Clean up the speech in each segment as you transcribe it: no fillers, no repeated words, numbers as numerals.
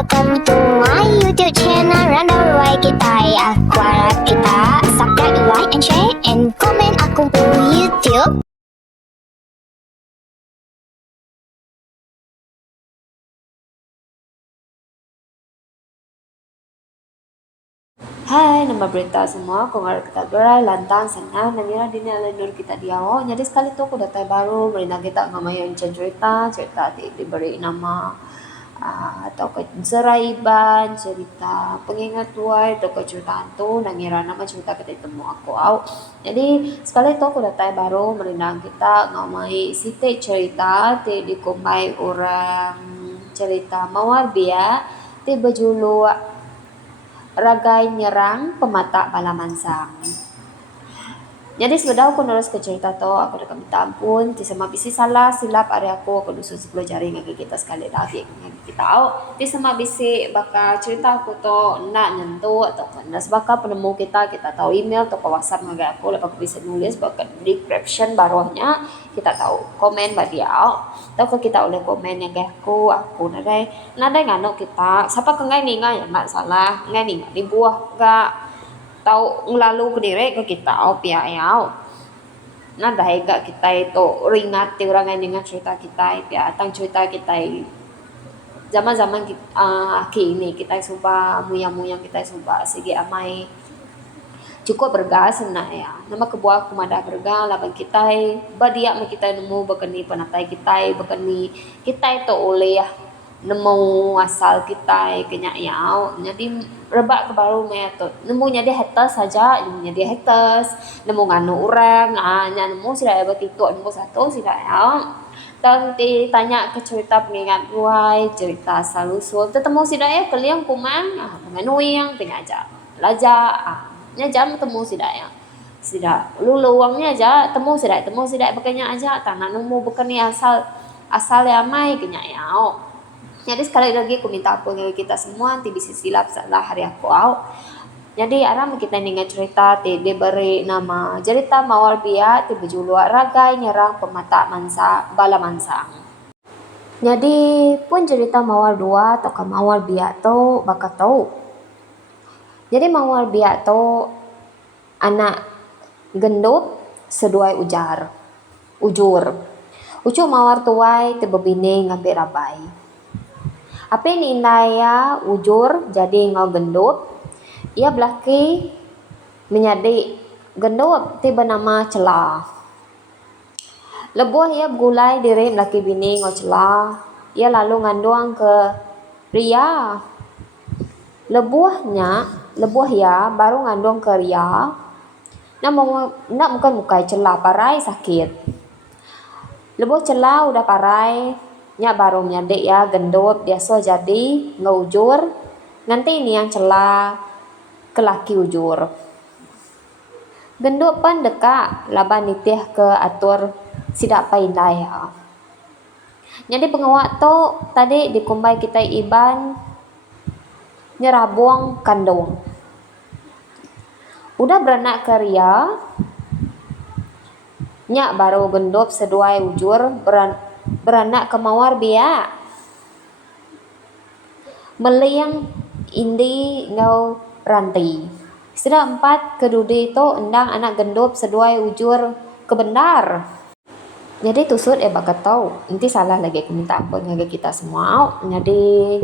welcome to my YouTube channel Random Roy kita ya. Aku harap kita subscribe, like, and share, and comment aku di YouTube. Hai, nama berita semua, kung harap kita gerai lantang sana nangira dini alenur kita diawo. Jadi sekali tu aku datang baru berina kita ngamayan cerita diberi nama atau ke seraiban cerita pengingat tuai atau ke cerita hantu nangira nama cerita kita temu aku au. Jadi sekali tu aku datang baru berina kita ngamai site cerita di kumbai orang cerita mawar bia ti bejulu ragai nyerang pemata bala mansang. Jadi sudah aku nulis ke cerita tu, aku dah minta ampun, ti sama bisi salah silap hari aku dusun 10 jari ngagi kita sekali lagi ngagi kita au. Ti sama bisi baka cerita aku tu nak nyentuh atau nas baka penemu kita tahu email atau ke WhatsApp ngagi aku lepas aku bisa nulis baka di caption bawahnya kita tahu komen ba dia au. Tahu ke kita oleh komen yang aku nadai ngano kita siapa ke ngai ni ngai nak salah ngai ni dibuah ga tau nglalu ke dire ke kita au pia au na dahai ga kita itu ringat ti orang dengan cerita kita pia tang cerita kita zaman-zaman kini kita suba muyang-muyang kita suba sige amai cukup bergas na ya nama kebuah kumada berga laban kita badia me kita nemu bekeni panatai kita bekeni kita itu oleh ya nemu asal kita kenya yau jadi rebak ke baru metode nemu dia haters saja nemu dia haters nemu nganu orang nya nemu sudah betitu nemu satu sudah ya dan tanya ke cerita pengingat ruai cerita salusul ketemu sudah ya kalian kumang mengenui yang pengajar laja nya jam temu sudah ya sudah lulu uangnya aja temu sudah bekenya aja tanah nemu bukan asal ya mai kenya yau. Jadi sekali lagi aku minta ampun dari kita semua nanti bisa silap salah hari aku au. Jadi aram kita dengan cerita diberi nama cerita mawar bia ti bejulu ragai nyerang pemata bala mansang. Jadi pun cerita mawar dua atau ke mawar bia tu baka tahu. Jadi mawar bia tu anak gendut seduai ujur mawar tuai ti bebini ngambil rabai. Apa ni indaya ujur jadi ngau gendut. Ia belaki menjadi gendut tiba nama celah. Lebuh ia bergulai diri belaki bini ngau celah. Ia lalu nganduang ke ria. Lebuh ya baru ngandung ke ria. Nak bukan mukai celah parai sakit. Lebuh celah udah parai nya baru menyadik ya gendut biasa jadi ngeujur nanti ini yang celah kelaki ujur gendut pun dekat laban nitih ke atur sidak paindai ya. Jadi pengawak tu tadi dikumbai kita iban nyerabuang kandung udah beranak ke ria nya baru gendut seduai ujur beranak ke mawar bia meliang indi ngau ranti sudah 4 kedudi itu endang anak gendut seduai ujur ke bendar. Jadi tusut baka tahu nanti salah lagi aku minta ampun lagi kita semua jadi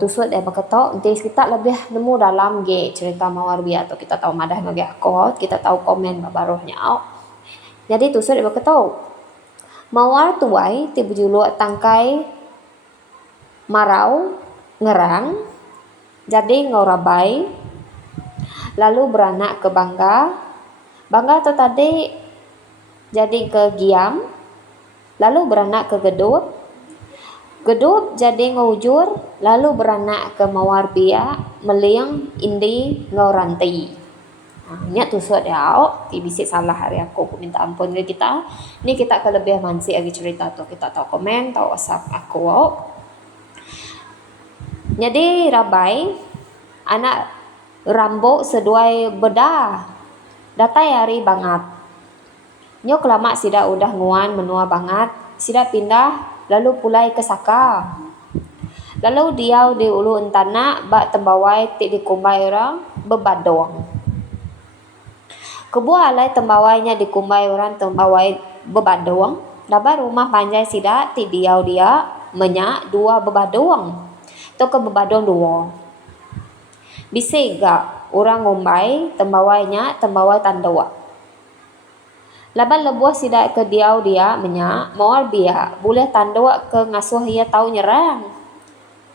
tusut baka tahu nanti kita lebih nemu dalam cerita mawar bia atau kita tahu madah ngagi aku kita tahu komen baruhnya jadi tusut baka tahu mawar tuai ti bejulu tangkai marau ngerang jadi ngaurabai lalu beranak ke bangga tu tadi jadi ke giam lalu beranak ke gedut jadi ngaujur lalu beranak ke mawar bia meliang indi ngauranti. Nya tusuk ya ti bisik salah hari aku minta ampun ke kita ni kita kelebih mansi lagi cerita tu kita tahu komen tahu WhatsApp aku jadi rabai anak rambut seduai bedah datai hari banget nyok lama sida udah nguan menua banget sida pindah lalu pulai ke saka Lalu diau di ulu entana bak tembawai ti dikumbai orang bebadong. Kebuah alai tembawainya dikumbai orang tembawai bebadong. Laba rumah panjai sida ti diau dia menyak dua bebadong. To ke bebadong dua. Bisik gak orang ngumbai tembawainya tembawai tandawa. Laban lebuah sida ke diau dia menyak mawar biak boleh tandawa ke ngasuh ia tahu nyerang.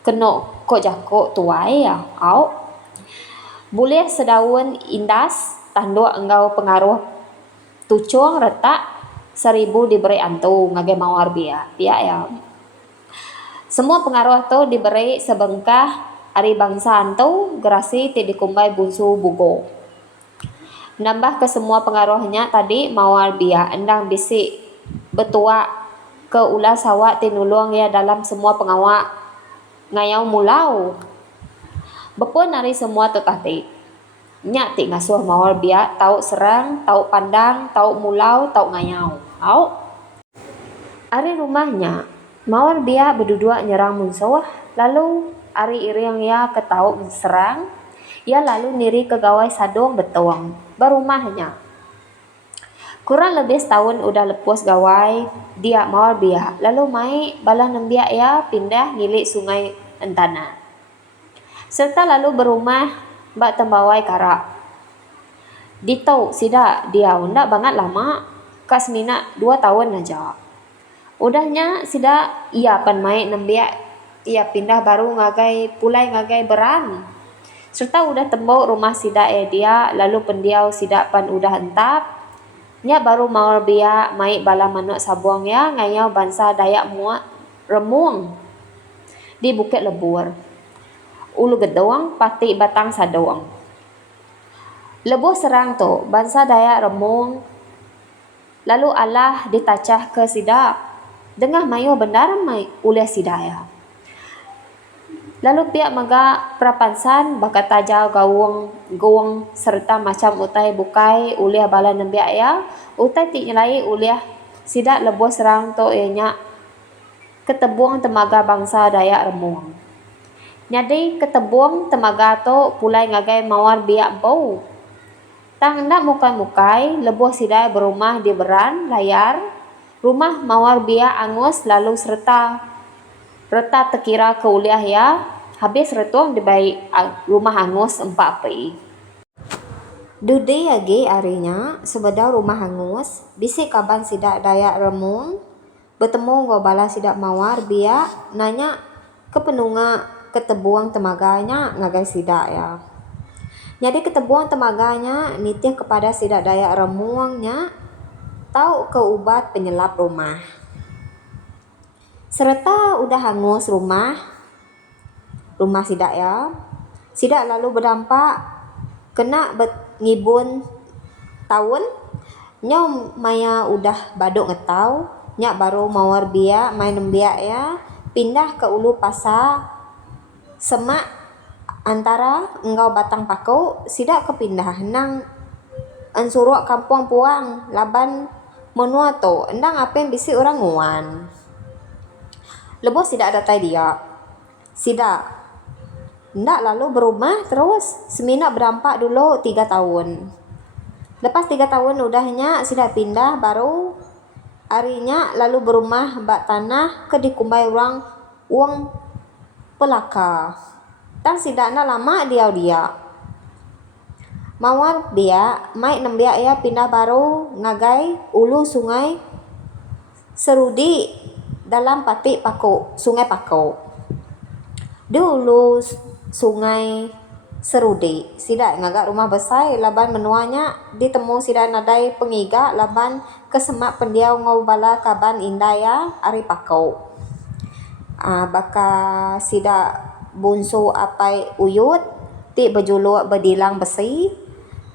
Kena kok jakok tuai ya. Au. Boleh sedaun indas tanduk engkau pengaruh tucung retak 1000 diberi antu ngagai mawar biak ya. Semua pengaruh tu diberi sebengkah ari bangsa antu gerasi ti dikumbai bunsu bugo. Nambah ke semua pengaruhnya tadi mawar biak endang bisik betua ke ulah sawak ti nulung ya dalam semua pengawak ngayau mulau. Bepun hari semua tu tadi. Nyak ti ngasuh mawar biak tau serang, tau pandang, tau mulau, tau ngayau. Au. Ari rumahnya mawar biak berdua nyerang musuh, lalu ari iriang ya ke tau serang, ya lalu niri ke gawai sadong betuang berumahnya. Kurang lebih setahun udah lepas gawai dia mawar biak, lalu mai bala nembiak ya pindah ngilik sungai entana. Serta lalu berumah bak tembawai karak. Ditau sida dia ndak banget lama, kas mina 2 tahun aja. Udahnya sida ia pan mai nembiak ia pindah baru ngagai pulai ngagai beran. Serta udah tembok rumah sida dia lalu pendiau sida pan udah entap. Nya baru mawar biak mai bala manuk sabuang ya ngayau bangsa Dayak Muat Remung di Bukit Lebur. Ulu gedong pati batang sadong. Lebuh serang tu bangsa Dayak Remung. Lalu Allah ditacah ke sida. Dengah mayo benar mai oleh sida ya. Lalu pihak maga prapansan bakat tajau gawang serta macam utai bukai oleh bala nembiak ya. Utai ti nyelai oleh sida lebuh serang tu ianya ketebuang temaga bangsa Dayak Remung. Nyadi ketebuang temaga tu pulai ngagai mawar biak bau. Tang ndak mukai-mukai lebuh sida berumah di beran layar. Rumah mawar biak angus lalu serta reta terkira ke uliah ya. Habis retuang di baik rumah angus 4 pi. Dude age arinya sebeda rumah angus bisi kaban sidak Dayak Remung bertemu ngobala sidak mawar biak nanya ke penunga ketebuang temaganya ngagai sidak ya. Jadi ketebuang temaganya nitih kepada sidak Dayak Remungnya tahu ke ubat penyelap rumah. Serta udah hangus rumah sidak ya. Sidak lalu berdampak kena ngibun tahun nyom maya udah baduk ngetau nyak baru mawar biak main nembiak ya pindah ke ulu pasar semak antara engkau batang pakau sidak kepindah nang ansuruk kampung puang laban menua tu endang apa yang bisi orang nguan. Lepas sidak datai dia. Sidak ndak lalu berumah terus semina berdampak dulu 3 tahun. Lepas 3 tahun udahnya sidak pindah baru harinya lalu berumah bak tanah ke dikumbai orang uang pelaka. Tang sidakna lama dia. Mawar biak mai nembiak ya pindah baru ngagai ulu sungai Serudi dalam pati Pako, sungai Pako. Dulu sungai Serudi sidak ngagak rumah besar laban menuanya ditemu sidak nadai pengiga laban kesemak pendiau ngobala kaban indah ya ari Pako. Baka sidak bunsu apai uyut ti bejuluk bedilang besi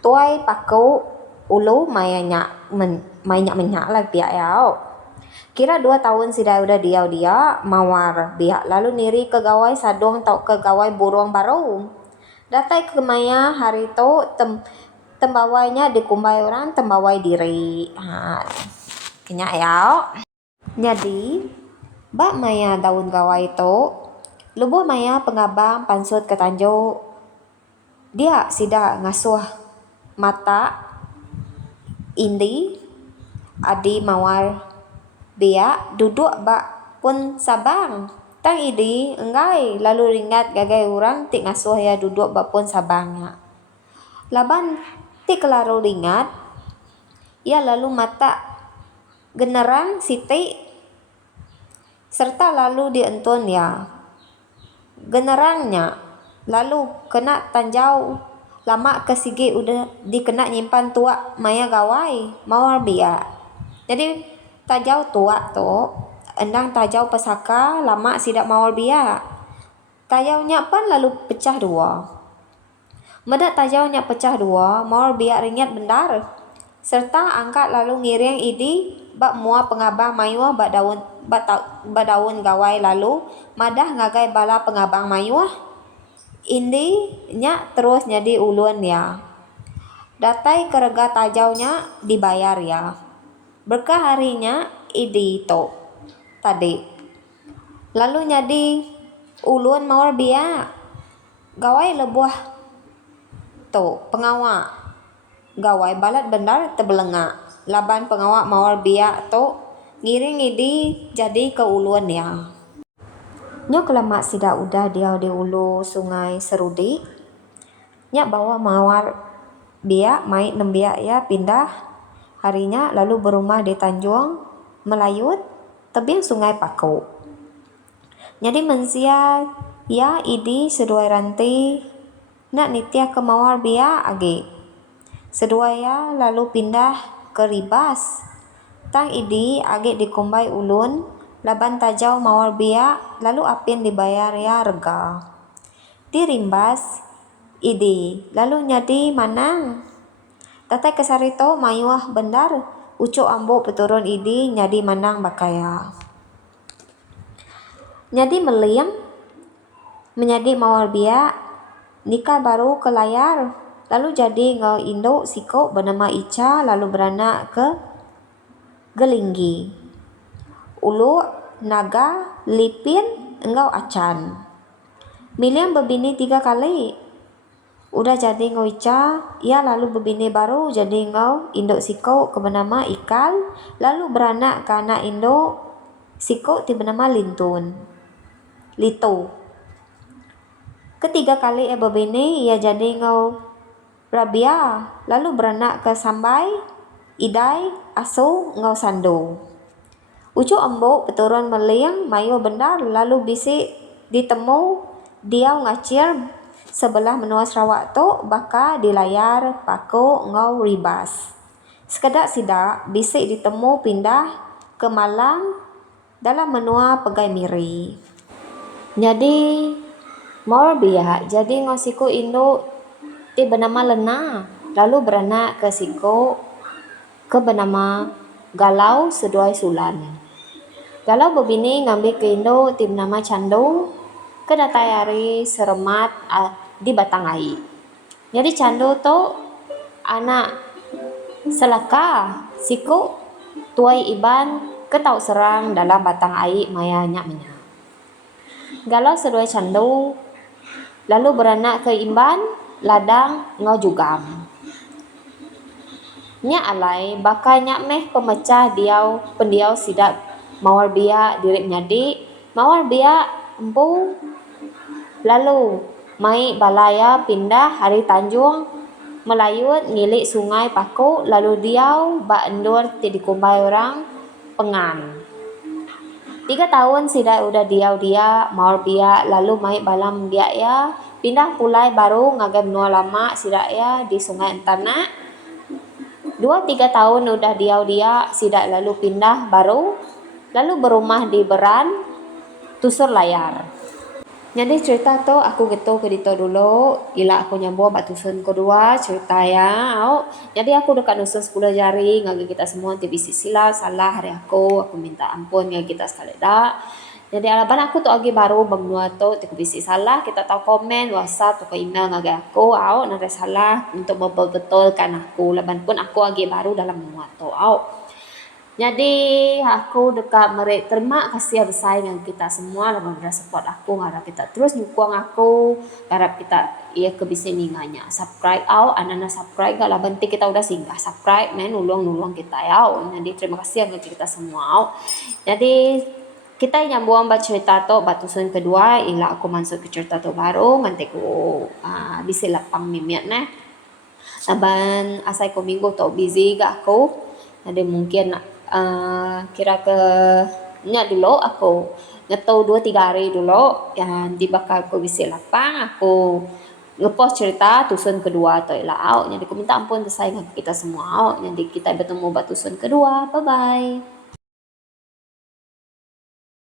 tuai Pako ulu mayanya menyak lah biak yau. Kira 2 tahun sidak udah dia mawar biak lalu niri ke gawai sadong tau ke gawai burung baru. Datai ke maya hari tu tembawainya dikumbai orang tembawai diri. Kenyak yau. Jadi bak maya daun gawai tu Lubuh maya pengabang pansut ke tanjo. Dia sida ngasuh mata indi adi mawar bia duduk bak pun sabang. Tang idi enggai lalu ringat gagai orang tik ngasuh ya duduk bak pun sabangnya. Laban tik kelaro ringat ia lalu mata generang siti serta lalu dientun ya. Generangnya lalu kena tanjau lama kesigi udah dikena nyimpan tua maya gawai mawar bia. Jadi tajau tua tu endang tajau pesaka lama sidak mawar bia. Tajaunya pan lalu pecah dua. Medak tajaunya pecah dua, mawar bia ringat bendar. Serta angkat lalu ngiring idi bak mua pengabang mayuah bak daun gawai lalu madah ngagai bala pengabang mayuah. Indi nya terus jadi ulun ya. Datai kerega tajaunya dibayar ya. Berkah harinya idi to tadi. Lalu jadi ulun mawar bia. Gawai lebuah to pengawa. Gawai balat benar tebelenga. Laban pengawa mawar bia to ngiring idi jadi ke ulun ya. Nyo kelama sida udah dia di ulu sungai Serudi. Nya bawa mawar bia mai nembia ya pindah harinya lalu berumah di Tanjung Melayut tebing sungai Paku. Jadi mensia ya idi seduai ranti nak nitya ke mawar bia agi. Seduai ya lalu pindah ke Ribas. Tang idi agi dikumbai ulun laban tajau mawar bia lalu apin dibayar ya rega. Di Rimbas idi lalu nyadi manang. Tatai kesarito mayuah bendar ucuk ambo peturun idi nyadi manang bakaya. Nyadi meliam menjadi mawar bia nikah baru ke layar lalu jadi ngau induk siko bernama Ica lalu beranak ke Gelinggi. Ulu naga lipin engkau acan. Miliam berbini 3 kali. Udah jadi ngau Ica, ia lalu berbini baru jadi ngau induk siko ke bernama Ikal, lalu beranak ke anak induk siko ti bernama Lito. Ketiga kali berbini ia jadi ngau Rabia, lalu beranak ke Sambai, Idai, Asu, ngau Sando. Ucu ambo peturun meliang mayo bendar lalu bisi ditemu dia ngacir sebelah menua Sarawak tu baka di layar Paku ngau Ribas. Sekedak sidak bisi ditemu pindah ke Malang dalam menua Pegai Miri. Jadi mawar bia jadi ngau siku induk ti bernama Lena lalu beranak ke siku ke bernama Galau seduai Sulan. Galau berbini ngambil ke Indo tim nama Candu ke datayari seremat di Batang Ai. Jadi Candu tu anak selaka siku tuai iban ke tau serang dalam Batang Ai maya menya. Galau seduai Candu lalu beranak ke Imban ladang ngau Jugam. Nya alai baka nyak meh pemecah pendiau sidak mawar bia dirip nyadi mawar bia empu lalu mai balaya pindah hari Tanjung Melayut ngilik sungai Paku lalu diau bak endur ti dikumbai orang pengan. 3 tahun sida udah diau dia mawar bia lalu mai balam dia ya pindah pulai baru ngagai benua lama sida ya di sungai Entana. 2-3 tahun udah diau dia sida lalu pindah baru lalu berumah di Beran, Tusur Layar. Jadi cerita tu aku gitu ke dito dulu, ila aku nyambung bak tusun kedua cerita ya. Jadi aku dekat nusun 10 jari ngagi kita semua tibisi sila salah hari aku minta ampun ngagi kita sekali dak. Jadi alaban aku tu agi baru benua tu tibisi salah kita tahu komen WhatsApp atau email ngagi aku nare salah untuk membetulkan aku. Laban pun aku agi baru dalam benua tu Jadi aku dekat mereka terima kasih besar dengan kita semua lah memberi support aku harap kita terus dukung aku harap kita ia ke bisnis ninganya subscribe anak subscribe kalau bentik kita udah singgah subscribe nulung kita ya jadi terima kasih dengan kita semua jadi kita nyambung baca cerita tu batusan kedua ila aku masuk ke cerita tu baru nanti aku bisa lapang mimiat nah Saban asai ko minggu to busy ga ako. Jadi mungkin kira ke nya dulu aku ngetau 2-3 hari dulu yang di bakal ko bisi lapang aku ngepost cerita tusun kedua atau ilaau. Jadi aku minta ampun sayang kita semua. Jadi kita bertemu batusun kedua. Bye bye.